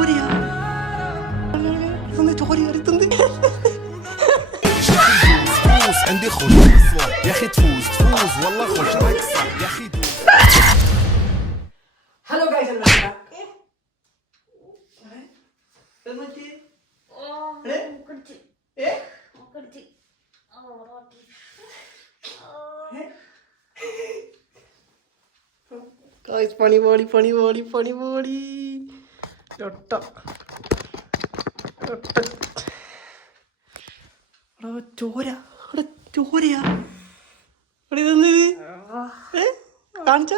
ചോരയാ ചോര എടുത്തുണ്ട്. عندي خوش اصلا يا اخي تفوز والله خوش رايك صح يا اخي. Hello guys പണി ചോര ചോരയാ കാണിച്ച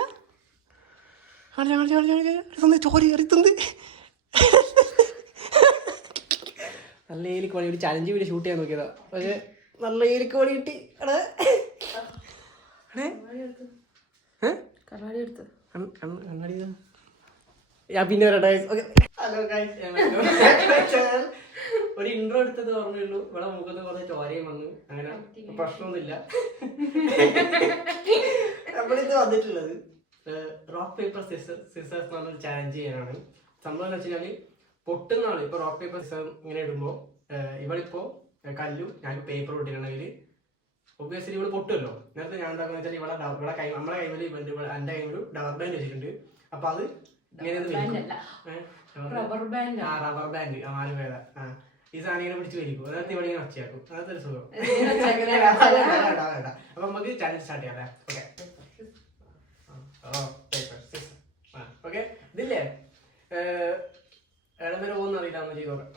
ചോര എടുത്തുണ്ട്. നല്ല ഏലിക്ക് പണി ഒരു ചലഞ്ച് വീഡിയോ ഷൂട്ട് ചെയ്യാൻ നോക്കിയതാ, പക്ഷെ നല്ല ഏലിക്ക് പണി കിട്ടി. കണ്ണാടി ഞാൻ പിന്നെ വരട്ടെ. ഹലോ ഗൈസ്, ഒരു ഇൻട്രോ എടുത്തത് ഓർമ്മയുള്ളൂ. ഇവിടെ മുഖത്ത് കുറച്ച് ചോരയും വന്നു, അങ്ങനെ പ്രശ്നമൊന്നുമില്ല. നമ്മളിത് വന്നിട്ടുള്ളത് റോക്ക് പേപ്പർ സിസേഴ്സ് എന്ന് പറഞ്ഞൊരു ചാലഞ്ച് ചെയ്യാനാണ്. സംഭവം എന്ന് വെച്ചാൽ പൊട്ടുന്നാണ്. ഇപ്പൊ റോക്ക് പേപ്പർ സിസർ ഇങ്ങനെ ഇടുമ്പോൾ ഇവളിപ്പോ കല്ലും ഞാൻ പേപ്പർ ഇട്ടിട്ടുണ്ടെങ്കിൽ ഒബ്വിയസ്ലി ഇവള് പൊട്ടുമല്ലോ. നേരത്തെ ഞാൻ എന്താണെന്ന് വെച്ചാൽ ഇവിടെ കൈ നമ്മളെ കൈമിൽ എന്റെ കൈമിൽ ഡബർ ബാൻഡ് വെച്ചിട്ടുണ്ട്. അപ്പൊ അത് ഇങ്ങനെ റബ്ബർ ബാൻഡ് 4 പേര ഈ സാധനം ഇങ്ങനെ പിടിച്ച് വലിക്കും. അതിനകത്ത് ഇവിടെ ഇങ്ങനെ ഒച്ചയാക്കും. അങ്ങനത്തെ ഒരു സുഖം. അപ്പൊ നമുക്ക് ചാലഞ്ച് സ്റ്റാർട്ട് ചെയ്യാം. ഓക്കെ ഇതില്ലേ ഇടം വരെ പോകുന്ന അറിയില്ല, ഒന്ന് ചെയ്ത് നോക്കാം.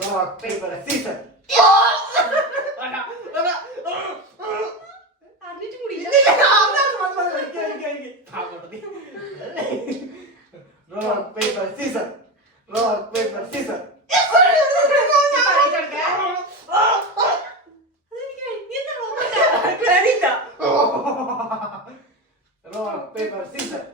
Rock paper scissor. Rock, paper, scissors. Rock, paper, scissors. Rock, paper, scissors.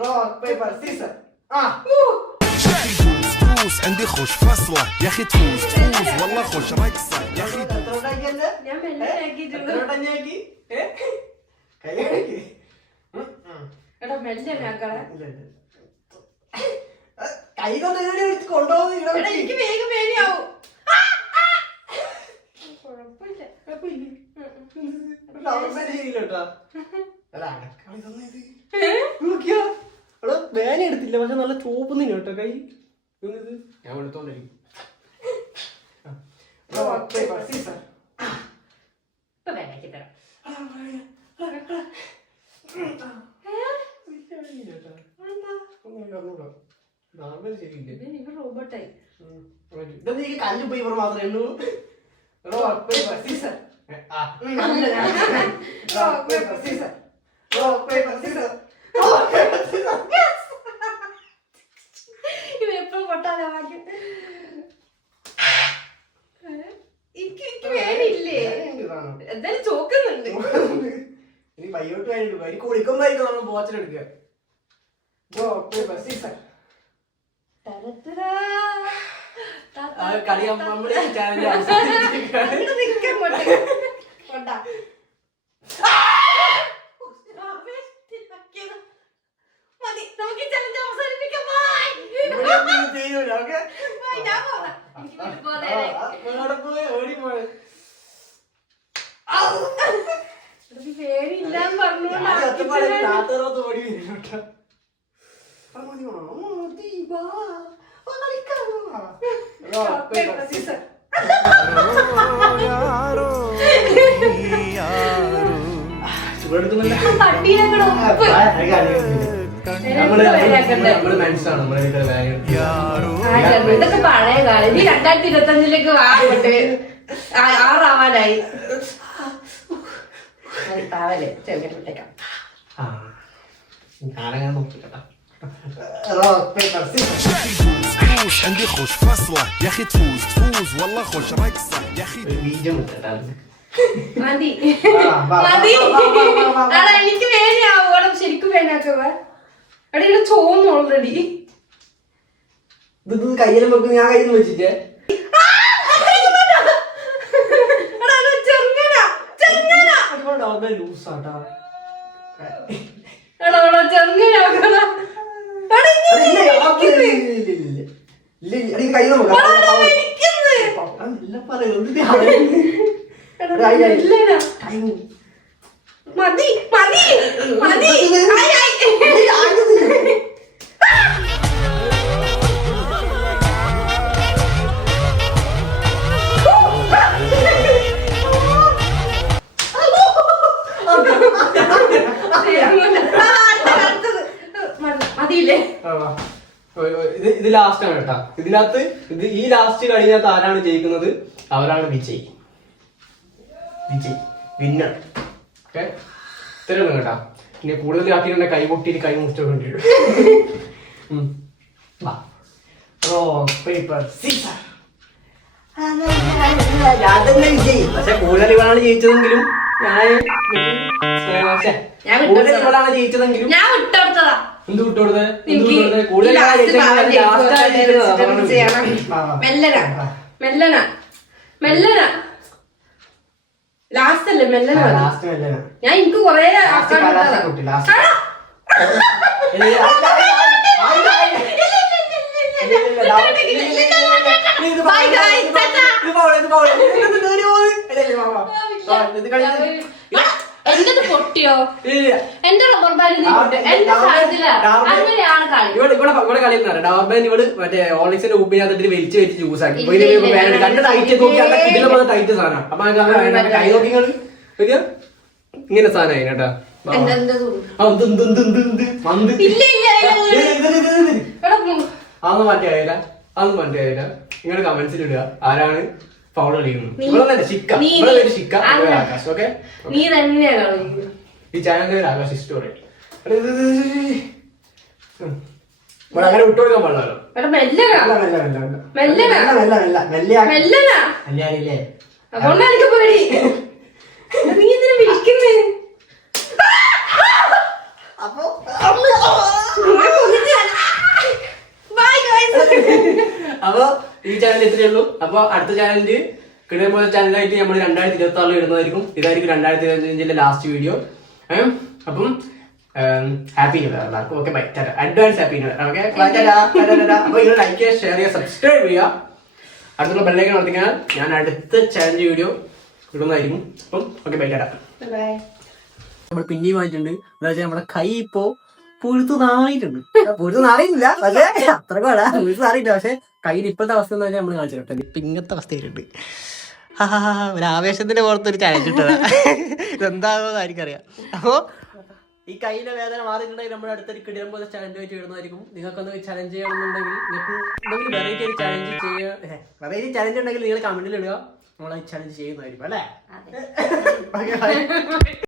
Rock, paper, scissors. عندي خوش فاصلة يا اخي تفوز والله خوش رايك صح يا اخي. വേന എടുത്തില്ല, പക്ഷെ നല്ല ചോപ്പുന്നില്ല കേട്ടോ കൈ. ഞാൻ എടുത്തോണ്ടിരിക്കും. കല്ല് പേപ്പർ മാത്രമേ ഉള്ളൂ. Rock paper scissor. Rock paper scissor. Rock paper scissor. Rock paper scissor. എന്തായാലും ചോക്കുന്നുണ്ട്. ഇനി വൈകിട്ട് കഴിഞ്ഞിട്ട് എനിക്ക് കുളിക്കുമ്പോഴേക്കും നമ്മൾ ബോച്ചിലെടുക്കുക. കളിയാ നമ്മള് ചാലഞ്ച് ഇതൊക്കെ പഴയ കാലം. ഇനി 2025 വാങ്ങട്ടെ, 6 ആവാനായി. പാവല്ലേ ചെറുക്കട്ടേക്കാം. عندي خوش فاصلة يا اخي تفوز والله خوش رايك صح يا اخي. മതി മതി. എടാ എനിക്ക് വേനയാവോളം ശരിക്കും വേനാക്കുക. എടാ ഇവിടെ ചോന്നു ഓൾറെഡി. ഇത് കയ്യിലും വെക്കും, ഞാൻ കയ്യിൽ നിന്ന് വെച്ചിട്ടേ. ലൂസാട്ടാ മതി മതി മതി മതിയില്ലേ? ഇത് ലാസ്റ്റ് ആണ് കേട്ടാ. ഇതിനകത്ത് ഈ ലാസ്റ്റ് കളിനകത്ത് ആരാണ് ജയിക്കുന്നത് അവരാണ് വിജയ്. വിന്നർ. ഓക്കെ, ഇത്രയാണ് കേട്ടാ. പിന്നെ കൂടുതൽ ആക്കിയിട്ട് കൈ പൊട്ടിയിട്ട് കൈ മുറിച്ചോണ്ടി വരും. Paper scissor. ഞാൻ തന്നെ വിജയ്. പക്ഷെ കൂടുതൽ ഇവളാണ് ജയിച്ചതെങ്കിലും ഇവളാണ് ജയിച്ചതെങ്കിലും ഞാൻ വിട്ടോടുത്തതാ. എന്ത് വിട്ടോടുത്തത്? ലാസ്റ്റ് അല്ലേ മെല്ലന? ഞാൻ എനിക്ക് കൊറേ എന്റത് പൊട്ടിയോ? എന്റെ റബ്ബർ ബാൻഡ് എന്റെ അങ്ങനെയാണ് കളി. ഇവിടെ കളി റബ്ബർ ബാൻഡ് ഇവള് മറ്റേ ഓളിക്സിന്റെ ഉപ്പിനകത്തിട്ട് വലിച്ച് ജ്യൂസ് ആക്കി രണ്ട് ടൈറ്റ് നോക്കി ഇതിലും ടൈറ്റ് സാധനം. അപ്പൊ കൈ നോക്കി ഇങ്ങനെ സാധനം കേട്ടാ. അതൊന്നും മാറ്റി അറിയില്ല, അതൊന്നും മാറ്റി അറിയില്ല. നിങ്ങളുടെ കമന്റ്സിൽ ഇടുക ആരാണ് ഫൗൾ കളിക്കുന്നത്. ആകാശ്. ഓക്കെ, നീ തന്നെയാണ് ഈ ചാനലിന്റെ ആകാശ് ഹിസ്റ്റോറി. അങ്ങനെ വിട്ടുകൊടുക്കാൻ പാടില്ലല്ലോ. അതുകൊണ്ടാണ് പേടി. നീ എന്തിനാ വിളിക്കുന്നേ? അപ്പൊ ഈ ചാനൽ ഇത്രയേ ഉള്ളൂ. അപ്പൊ അടുത്ത ചാനലില് കിടന്ന പോലെ ചാനലായിട്ട് നമ്മൾ 2026 ഇടുന്നതായിരിക്കും. ഇതായിരിക്കും 2025 ലാസ്റ്റ് വീഡിയോ. അപ്പം ഹാപ്പി ന്യൂ ഇയർ എല്ലാവർക്കും. Okay, bye, advance happy new year. Okay, അപ്പൊ നിങ്ങൾ ലൈക്ക് ചെയ്യുക, ഷെയർ ചെയ്യുക, സബ്സ്ക്രൈബ് ചെയ്യുക. അടുത്തുള്ള ബെല്ലൈക്കൺ അമർത്തിയാൽ ഞാൻ അടുത്ത ചാനൽ വീഡിയോ ഇടുന്നതായിരിക്കും. അപ്പം ഓക്കെ, ബൈ, നമ്മൾ പിന്നെയും വാങ്ങിയിട്ടുണ്ട്. എന്താ വെച്ചാൽ നമ്മുടെ കൈ ഇപ്പോ പുഴുത്തു നാറിയിട്ടുണ്ട്. പുഴുത്തു നാറിയില്ല, പക്ഷേ അത്രക്കോടാ പുഴുത്തു നാറിയില്ല. പക്ഷെ കയ്യിൽ ഇപ്പോഴത്തെ അവസ്ഥ എന്ന് വെച്ചാൽ നമ്മൾ കാണിച്ചിട്ടുണ്ട്. ഇപ്പൊ ഇങ്ങനത്തെ അവസ്ഥയായിട്ടുണ്ട്. ഒരു ആവേശത്തിന്റെ പുറത്തൊരു ചലഞ്ച് ഇട്ടതാ. ഇതെന്താകുമെന്ന് ആയിരിക്കറിയാം. അപ്പോ ഈ കയ്യിലെ വേദന മാറിയിട്ടുണ്ടെങ്കിൽ നമ്മുടെ അടുത്തൊരു കിടിലം പോലെ ചലഞ്ച് വെച്ച് ഇടുന്നതായിരിക്കും. നിങ്ങൾക്കൊന്ന് ചലഞ്ച് ചെയ്യണമെന്നുണ്ടെങ്കിൽ നിങ്ങൾക്ക് എന്തെങ്കിലും വെറൈറ്റി ഒരു ചലഞ്ച് ചെയ്യുക, വെറൈറ്റി ചലഞ്ച് ഉണ്ടെങ്കിൽ നിങ്ങൾ കമന്റിൽ ഇടുക. നമ്മൾ ചലഞ്ച് ചെയ്യുന്നതായിരിക്കും അല്ലേ?